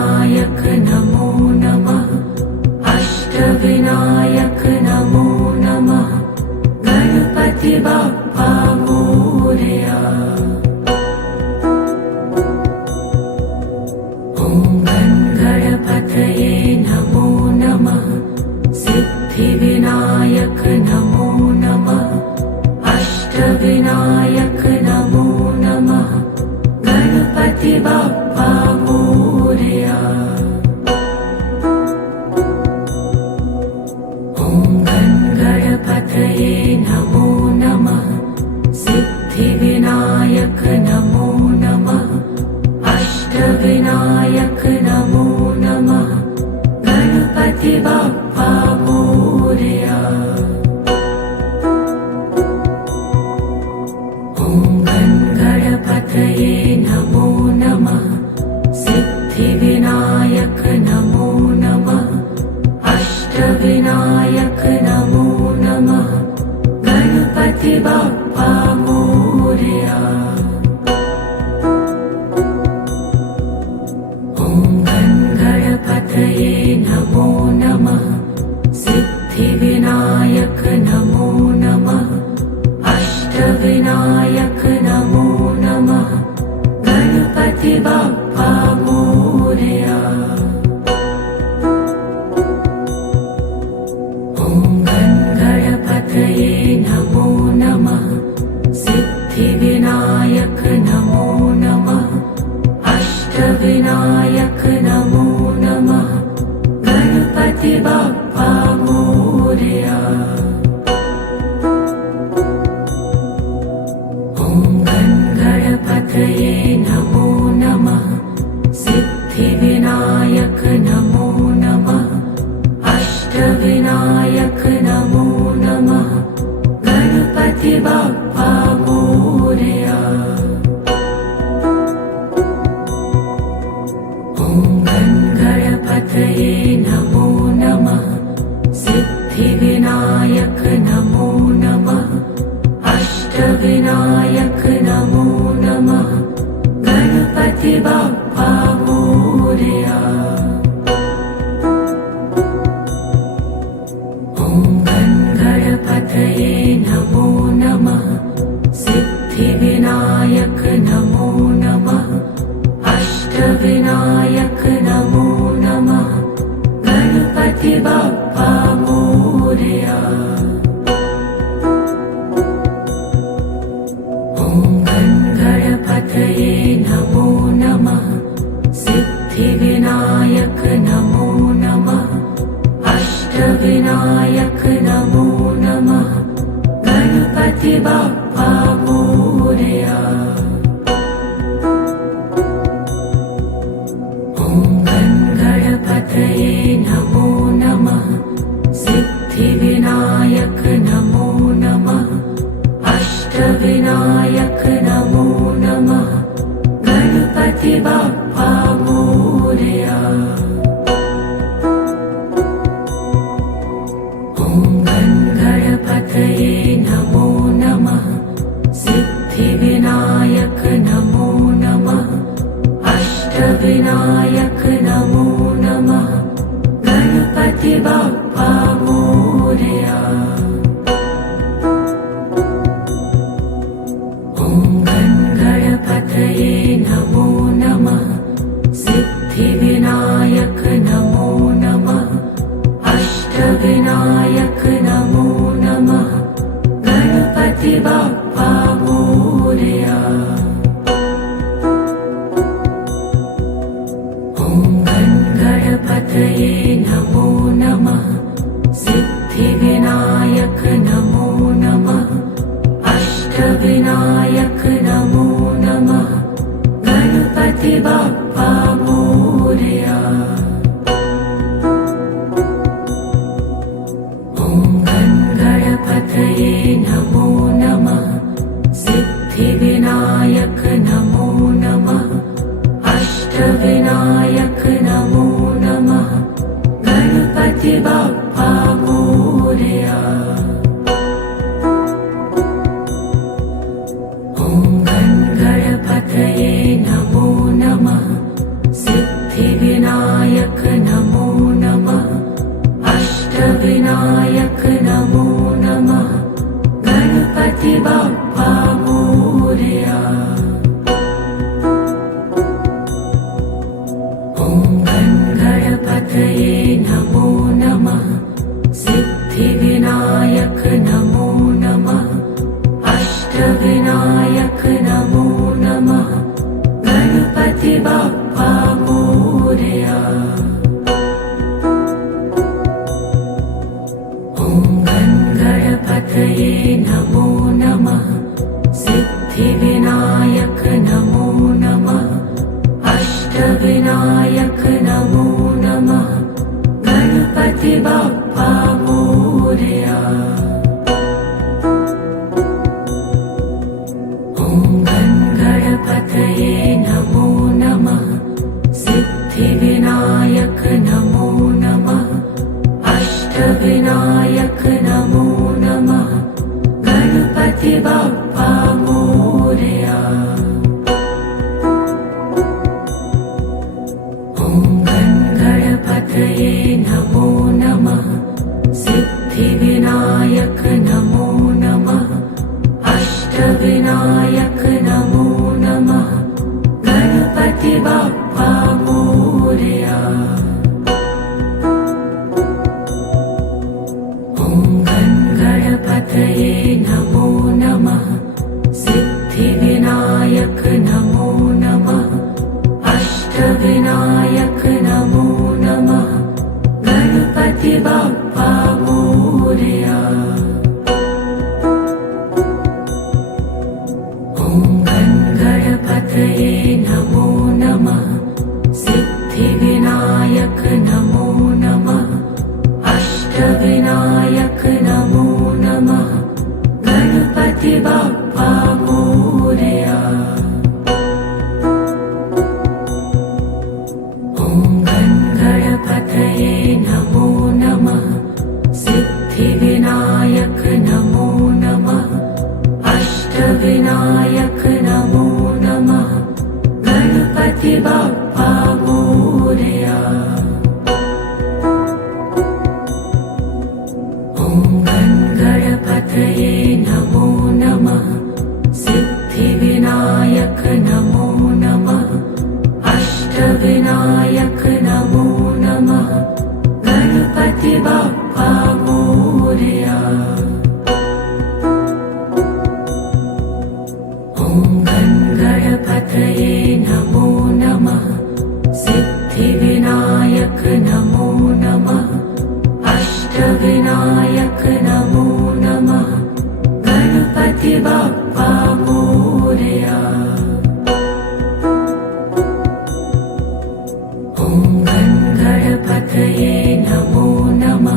सिद्धिविनायक नमो नमः। अष्टविनायक नमो नमः। गणपति बाप्पा मोरया। ॐ गणपतये नमो नमः। सिद्धिविनायक नमो नमः। अष्टविनायक नमो नमः। गणपति बाप्पा मोरया। ॐ गणपतये नमो नमः। सिद्धिविनायक नमो नमः। अष्टविनायक नमो नमः। गणपति बाप्पा मोरया। ॐ गणपतये नमो नमः। सिद्धिविनायक नमो नमः। अष्टविनायक नमो नमः। गणपति बाप्पा मोरया। ॐ गणपतये नमो नमः। सिद्धिविनायक नमो नमः। अष्टविनायक नमो नमः। गणपति बाप्पा मोरया। ॐ गणपतये नमो नमः। सिद्धिविनायक नमो नमः। अष्टविनायक नमो नमः। गणपति बाप्पा मोरया। ॐ गणपतये नमो नमः। सिद्धिविनायक नमो नमः। अष्टविनायक नमो नमः। गणपति बाप्पा मोरया। ॐ गणपतये नमो नमः। सिद्धिविनायक नमो नमः। अष्टविनायक नमो नमः। गणपति बाप्पा मोरया। ॐ गणपतये नमो नमः। सिद्धिविनायक नमो नमः। अष्टविनायक नमो नमः। गणपति बाप्पा मोरया। ॐ गणपतये नमो नमः। सिद्धिविनायक नमो नमः। अष्टविनायक नमो नमः। गणपति बाप्पा मोरया। ॐ गणपतये नमो नमः। सिद्धिविनायक नमो नमः। अष्टविनायक नमो नमः। गणपति बाप्पा मोरया। ॐ गणपतये नमो नमः। सिद्धिविनायक नमो नमः। अष्टविनायक नमो नमः। गणपति बाप्पा मोरया। ॐ गणपतये नमो नमः। सिद्धिविनायक नमो नमः। अष्टविनायक नमो नमः। गणपति बाप्पा मोरया। ॐ गणपतये नमो नमः। सिद्धिविनायक नमो नमः। अष्टविनायक नमो नमः। गणपति बाप्पा मोरया। ॐ गणपतये नमो नमः। सिद्धिविनायक नमो नमः। अष्टविनायक नमो नमः। सिद्धिविनायक नमो नमः अष्टविनायक नमो नमः गणपति बाप्पा मोरया। ॐ गणपतये नमो नमः सिद्धिविनायक नमो नमः अष्टविनायक नमो नमः गणपति बाप्पा मोरया। ॐ गणपतये नमो नमः सिद्धिविनायक नमो नमः अष्टविनायक नमो नमः गणपति बाप्पा मोरया। ॐ गणपतये नमो नमः सिद्धिविनायक नमो नमः अष्टविनायक नमो नमः गणपति बाप्पा मोरया। ॐ गणपतये नमो नमः सिद्धिविनायक नमो नमः अष्टविनायक नमो नमः गणपति बाप्पा मोरया। ॐ गणपतये नमो नमः सिद्धिविनायक नमो नमः अष्टविनायक नमो नमः गणपति बाप्पा मोरया। ॐ गणपतये नमो नमः सिद्धिविनायक नमो नमः अष्टविनायक नमो नमः गणपति बाप्पा मोरया। ॐ गणपतये नमो नमः सिद्धिविनायक नमो नमः अष्टविनायक नमो नमः गणपति बाप्पा मोरया। ॐ गणपतये नमो नमः सिद्धिविनायक नमो नमः अष्टविनायक नमो नमः गणपति बाप्पा मोरया। ॐ गणपतये नमो नमः सिद्धिविनायक नमो नमः अष्टविनायक नमो नमः गणपति बाप्पा मोरया। ॐ गणपतये नमो नमः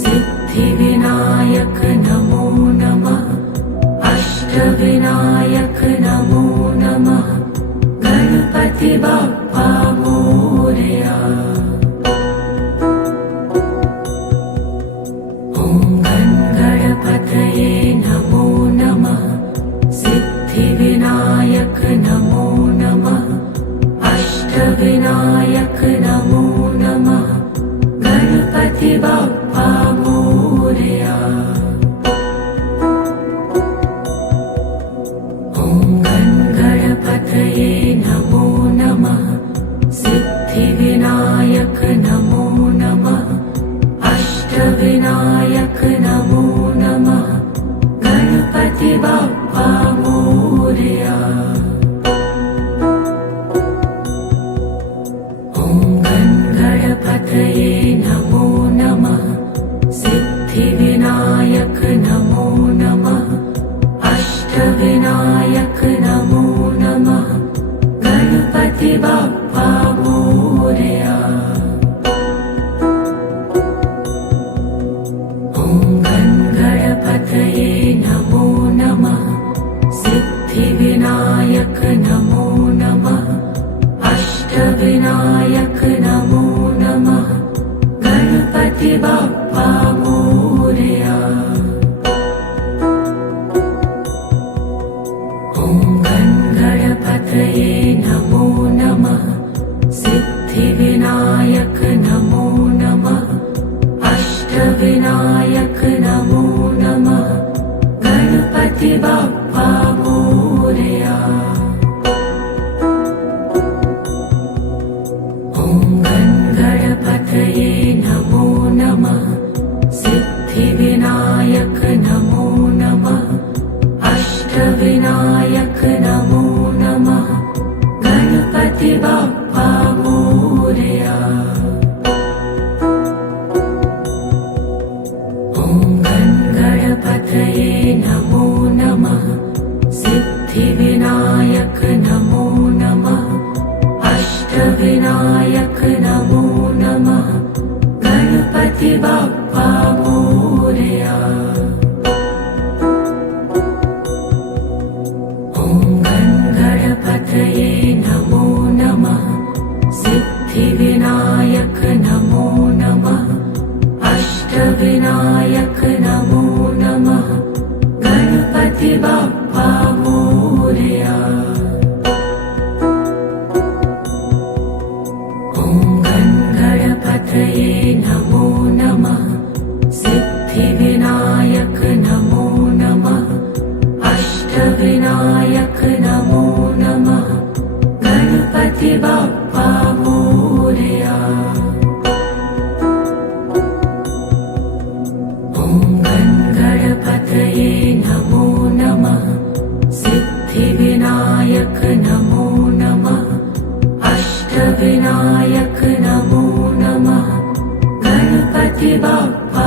सिद्धिविनायक नमो नमः अष्टविनायक नमो नमः गणपति बाप्पा मोरया। ॐ गणपतये नमो नमः सिद्धिविनायक नमो नमः अष्टविनायक नमो नमः गणपति बाप्पा मोरया। ॐ गणपतये नमो नमः सिद्धिविनायक नमो नमः अष्टविनायक नमो नमः गणपति बाप्पा मोरया। ॐ गणपतये नमो नमः सिद्धिविनायक नमो नमः अष्टविनायक नमो नमः गणपति बाप्पा मोरया। ॐ गणपतये नमो नमः सिद्धिविनायक नमो नमः अष्टविनायक नमो नमः गणपति बाप्पा मोरया। ॐ गणपतये नमो नमः सिद्धिविनायक सिद्धिविनायक नमो नमः अष्टविनायक नमो नमः गणपति बाप्पा मोरया। ॐ गणपतये नमो नमः सिद्धिविनायक नमो नमः अष्टविनायक नमो नमः गणपति बाप्पा मोरया। ॐ गणपतये नमो नमः सिद्धिविनायक नमो नमः अष्टविनायक नमो नमः गणपति बाप्पा मोरया। ॐ गणपतये नमो नमः सिद्धिविनायक नमो नमः अष्टविनायक नमो नमः गणपति बाप्पा मोरया। ॐ गणपतये नमो नमः सिद्धिविनायक नमो नमः अष्टविनायक नमो नमः गणपति बाप्पा मोरया। ॐ गणपतये नमो नमः सिद्धिविनायक नमो नमः अष्टविनायक नमो नमः गणपति बाप्पा